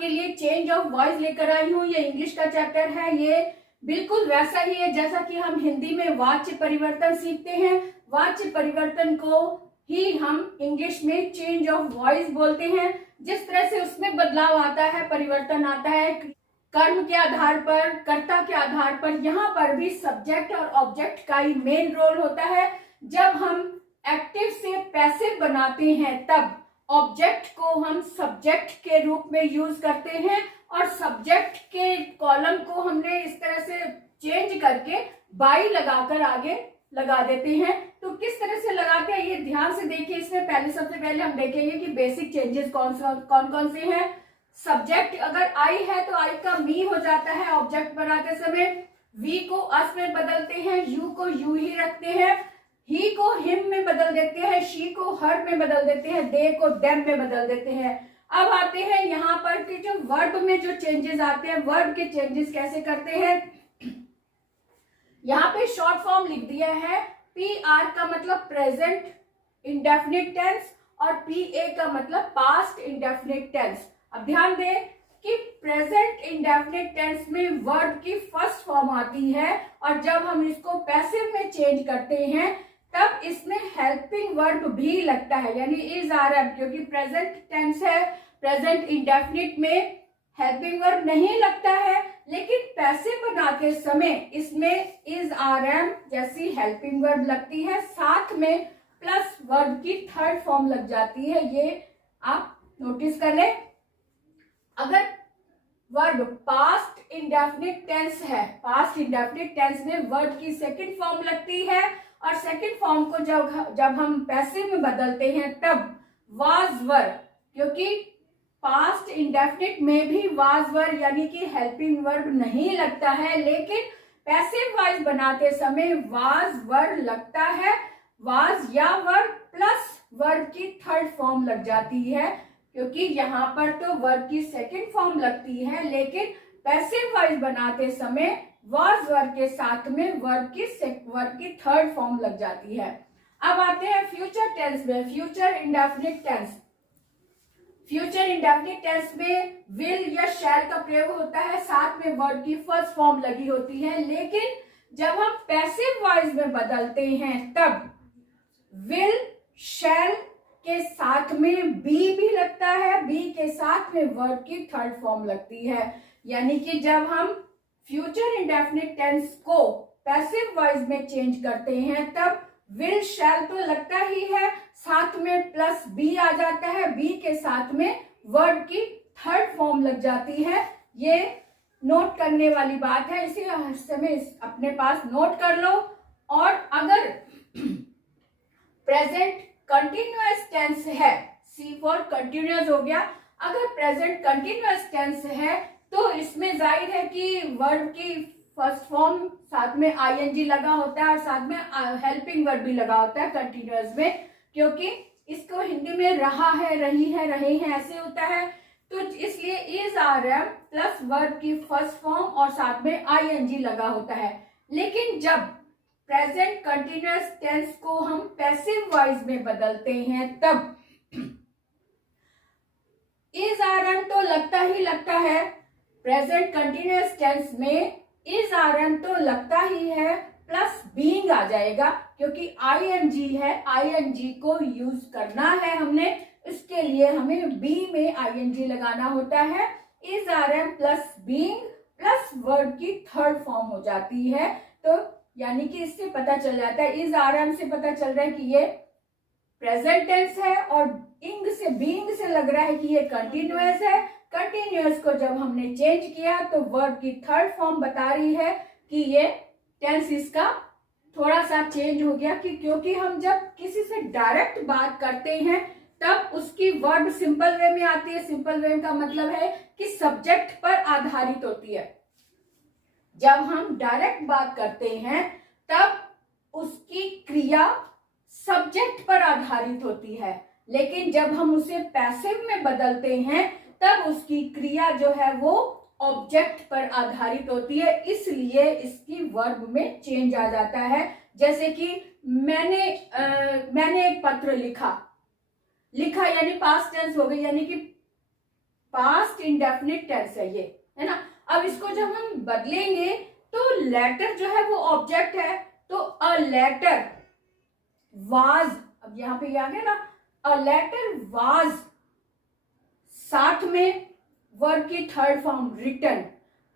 आपके लिए change of voice लेकर आई हूँ। ये इंग्लिश का चैप्टर है, ये बिल्कुल वैसा ही है जैसा कि हम हिंदी में वाच्य परिवर्तन सीखते हैं। वाच्य परिवर्तन को ही हम इंग्लिश में चेंज ऑफ वॉइस बोलते हैं। जिस तरह से उसमें बदलाव आता है, परिवर्तन आता है कर्म के आधार पर, कर्ता के आधार पर, यहाँ पर भी सब्जेक्ट और ऑब्जेक्ट का ही मेन रोल होता है। जब हम एक्टिव से पैसिव बनाते हैं तब ऑब्जेक्ट को हम सब्जेक्ट के रूप में यूज करते हैं और सब्जेक्ट के कॉलम को हमने इस तरह से चेंज करके बाई लगाकर आगे लगा देते हैं। तो किस तरह से लगाते हैं ये ध्यान से देखिए। इसमें सबसे पहले हम देखेंगे कि बेसिक चेंजेस कौन कौन से हैं। सब्जेक्ट अगर आई है तो आई का मी हो जाता है ऑब्जेक्ट बनाते समय। वी को अस में बदलते हैं, यू को यू ही रखते हैं, ही को हिम में बदल देते हैं, शी को हर में बदल देते हैं, दे को देम में बदल देते हैं। अब आते हैं यहाँ पर कि जो वर्ब में जो चेंजेस आते हैं, वर्ब के चेंजेस कैसे करते हैं। यहाँ पे शॉर्ट फॉर्म लिख दिया है। पी आर का मतलब प्रेजेंट इंडेफिनिट टेंस और पी ए का मतलब पास्ट इंडेफिनिट टेंस। अब ध्यान दें कि प्रेजेंट इंडेफिनिट टेंस में वर्ब की फर्स्ट फॉर्म आती है और जब हम इसको पैसिव में चेंज करते हैं तब इसमें हेल्पिंग वर्ब भी लगता है, यानी इज आर एम, क्योंकि प्रेजेंट टेंस है। प्रेजेंट इंडेफिनिट में हेल्पिंग वर्ब नहीं लगता है, लेकिन पैसिव बनाते समय इसमें इज आर एम जैसी हेल्पिंग वर्ब लगती है, साथ में प्लस वर्ब की थर्ड फॉर्म लग जाती है। ये आप नोटिस कर लें। अगर वर्ब पास्ट इंडेफिनिट टेंस है, पास्ट इंडेफिनिट टेंस में वर्ब की सेकंड फॉर्म लगती है और सेकंड फॉर्म को जब हम पैसिव में बदलते हैं तब वाज वर, क्योंकि पास्ट इंडेफिनिट में भी वाज वर यानी कि हेल्पिंग वर्ब नहीं लगता है, लेकिन पैसिव वॉइस बनाते समय वाज वर लगता है। वाज या वर्ब प्लस वर्ब की थर्ड फॉर्म लग जाती है, क्योंकि यहाँ पर तो वर्ब की सेकंड फॉर्म लगती है, लेकिन पैसिव वॉइस बनाते समय वाज वर्ब के साथ में वर्ब की थर्ड फॉर्म लग जाती है। अब आते हैं फ्यूचर टेंस में। Future indefinite tense, future indefinite tense में विल या शैल का प्रयोग होता है, साथ में वर्ब की फर्स्ट फॉर्म लगी होती है, लेकिन जब हम पैसिव वॉइस में बदलते हैं तब विल शैल के साथ में बी भी लगता है, बी के साथ में वर्ब की थर्ड फॉर्म लगती है। यानी कि जब हम फ्यूचर इंडेफिनिट टेंस को पैसिव वॉइस में चेंज करते हैं तब विल शैल तो लगता ही है, साथ में प्लस बी आ जाता है, बी के साथ में वर्ब की थर्ड फॉर्म लग जाती है। ये नोट करने वाली बात है, इसे हर समय अपने पास नोट कर लो। और अगर प्रेजेंट कंटिन्यूअस टेंस है, सी फॉर कंटिन्यूअस हो गया, अगर प्रेजेंट कंटिन्यूअस टेंस है तो इसमें जाहिर है कि वर्ब की फर्स्ट फॉर्म साथ में आईएनजी लगा होता है और साथ में हेल्पिंग वर्ब भी लगा होता है कंटिन्यूअस में, क्योंकि इसको हिंदी में रहा है, रही है, रहे हैं ऐसे होता है। तो इसलिए is are am plus verb की फर्स्ट फॉर्म और साथ में आईएनजी लगा होता है। लेकिन जब प्रेजेंट कंटिन्यूअस टेंस को हम पैसिव वॉइस में बदलते हैं तब इज आर एम तो लगता ही लगता है। प्रेजेंट कंटिन्यूअस टेंस में इज आर एम तो लगता ही है, प्लस बीइंग आ जाएगा, क्योंकि आईएनजी है, आईएनजी को यूज करना है हमने, इसके लिए हमें बी में आईएनजी लगाना होता है। Is are am plus being plus verb की थर्ड फॉर्म हो जाती है। तो यानी कि इससे पता चल जाता है, इज आर एम से पता चल रहा है कि ये प्रेजेंट टेंस है और इंग से बीइंग से लग रहा है कि ये कंटिन्यूअस है। कंटिन्यूअस को जब हमने चेंज किया तो वर्ब की थर्ड फॉर्म बता रही है कि ये टेंस इसका थोड़ा सा चेंज हो गया, कि क्योंकि हम जब किसी से डायरेक्ट बात करते हैं तब उसकी वर्ब सिंपल वे में आती है। सिंपल वे का मतलब है कि सब्जेक्ट पर आधारित होती है। जब हम डायरेक्ट बात करते हैं तब उसकी क्रिया सब्जेक्ट पर आधारित होती है, लेकिन जब हम उसे पैसिव में बदलते हैं तब उसकी क्रिया जो है वो ऑब्जेक्ट पर आधारित होती है, इसलिए इसकी वर्ब में चेंज आ जाता है। जैसे कि मैंने एक पत्र लिखा, लिखा यानी पास्ट टेंस हो गई, यानी कि पास्ट पास्ट इंडेफिनिट टेंस है ये, है ना। अब इसको जब हम बदलेंगे तो लेटर जो है वो ऑब्जेक्ट है, तो अ लेटर वाज, अब यहां पे ये आ गया ना, अ लेटर वाज, साथ में वर्ब की third form written,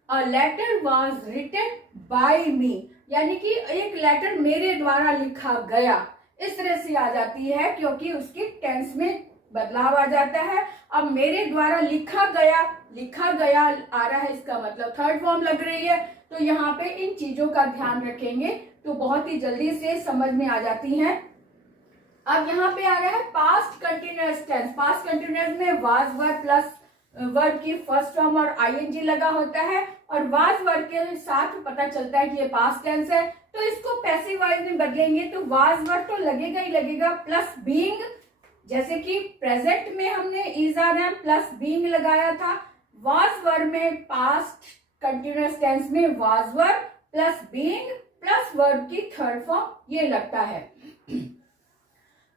a letter was written by me, यानी कि एक लेटर मेरे द्वारा लिखा गया, इस तरह से आ जाती है क्योंकि उसकी टेंस में बदलाव आ जाता है। अब मेरे द्वारा लिखा गया आ रहा है, इसका मतलब थर्ड फॉर्म लग रही है, तो यहाँ पे इन चीजों का ध्यान रखेंगे तो बहुत ही जल्दी से समझ में आ जाती हैं। अब यहाँ पे आ रहा है past continuous tense. Past continuous में वाज वर्ब प्लस वर्ब की फर्स्ट फॉर्म और आईएनजी लगा होता है, और वाज वर्ब के साथ पता चलता है कि ये पास्ट टेंस है, तो इसको पैसिव वॉइस में बदलेंगे तो वाज वर्ब तो लगेगा ही लगेगा, प्लस बीइंग, जैसे कि प्रेजेंट में हमने is are am plus being लगाया था, वाज वर्ब में पास्ट कंटिन्यूअस टेंस में was verb plus being plus verb की थर्ड फॉर्म ये लगता है।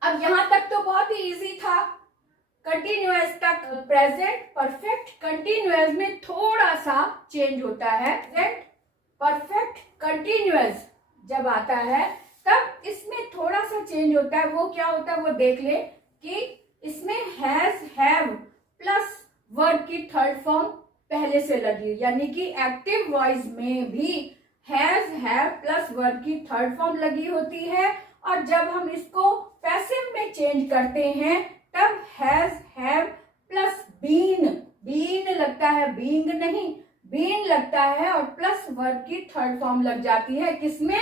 अब यहां तक तो बहुत ही इजी था, कंटिन्यूअस तक। प्रेजेंट परफेक्ट कंटिन्यूअस में थोड़ा सा चेंज होता है। प्रेजेंट परफेक्ट कंटिन्यूअस जब आता है तब इसमें थोड़ा सा चेंज होता है, वो क्या होता है वो देख ले कि इसमें हैज हैव प्लस वर्ब की थर्ड फॉर्म पहले से लगी, यानी कि एक्टिव वॉइस में भी हैज हैव प्लस वर्ब की थर्ड फॉर्म लगी होती है, और जब हम इसको पैसिव में चेंज करते हैं तब हैज हैव प्लस बीन लगता है, बीइंग नहीं बीन लगता है, और प्लस वर्ब की थर्ड फॉर्म लग जाती है किसमें,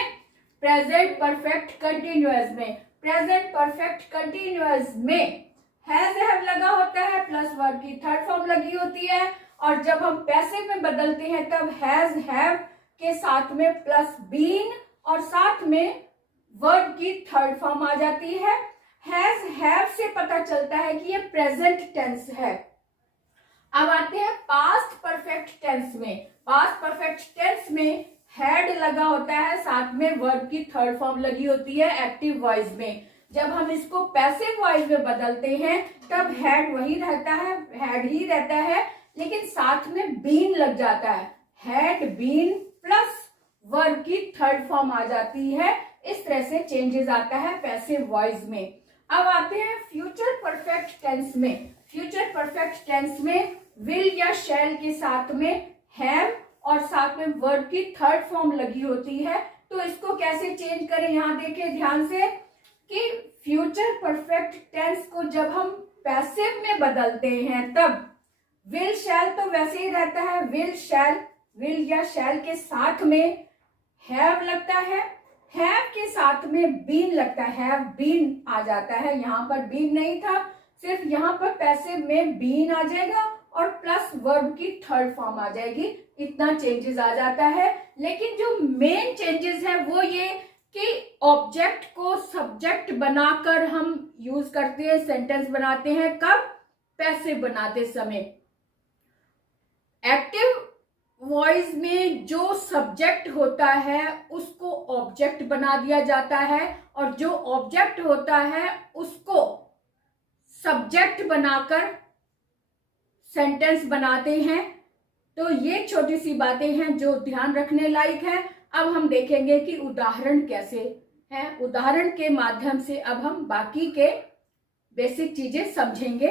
प्रेजेंट परफेक्ट कंटिन्यूअस में। प्रेजेंट परफेक्ट कंटिन्यूअस में हैज हैव लगा होता है प्लस वर्ब की थर्ड फॉर्म लगी होती है, और जब हम पैसिव में बदलते हैं तब हैज हैव के साथ में प्लस बीन और साथ में वर्ब की थर्ड फॉर्म आ जाती है। हैज हैव से पता चलता है कि ये प्रेजेंट टेंस है। अब आते हैं पास्ट परफेक्ट टेंस में। पास्ट परफेक्ट टेंस में हैड लगा होता है, साथ में वर्ब की थर्ड फॉर्म लगी होती है एक्टिव वॉइस में। जब हम इसको पैसिव वॉइस में बदलते हैं तब हैड वही रहता है, हैड ही रहता है, लेकिन साथ में बीन लग जाता है, हैड बीन प्लस वर्ब की थर्ड फॉर्म आ जाती है। इस तरह से चेंजेस आता है पैसिव वॉइस में। अब आते हैं फ्यूचर परफेक्ट टेंस में। फ्यूचर परफेक्ट टेंस में विल या शैल के साथ में हैव और साथ में वर्ब की थर्ड फॉर्म लगी होती है, तो इसको कैसे चेंज करें, यहां देखिए ध्यान से कि फ्यूचर परफेक्ट टेंस को जब हम पैसिव में बदलते हैं तब विल शैल तो वैसे ही रहता है, विल शैल, विल या शैल के साथ में हैव लगता है, हैव के साथ में बीन लगता है, हैव बीन आ जाता है। यहाँ पर बीन नहीं था, सिर्फ यहाँ पर पैसिव में बीन आ जाएगा और प्लस वर्ब की थर्ड फॉर्म आ जाएगी, इतना चेंजेस आ जाता है। लेकिन जो मेन चेंजेस है वो ये कि ऑब्जेक्ट को सब्जेक्ट बनाकर हम यूज करते हैं, सेंटेंस बनाते हैं, कब, पैसिव बनाते समय। एक्टिव वॉइस में जो सब्जेक्ट होता है उसको ऑब्जेक्ट बना दिया जाता है, और जो ऑब्जेक्ट होता है उसको सब्जेक्ट बनाकर सेंटेंस बनाते हैं। तो ये छोटी सी बातें हैं जो ध्यान रखने लायक है। अब हम देखेंगे कि उदाहरण कैसे हैं, उदाहरण के माध्यम से अब हम बाकी के बेसिक चीजें समझेंगे।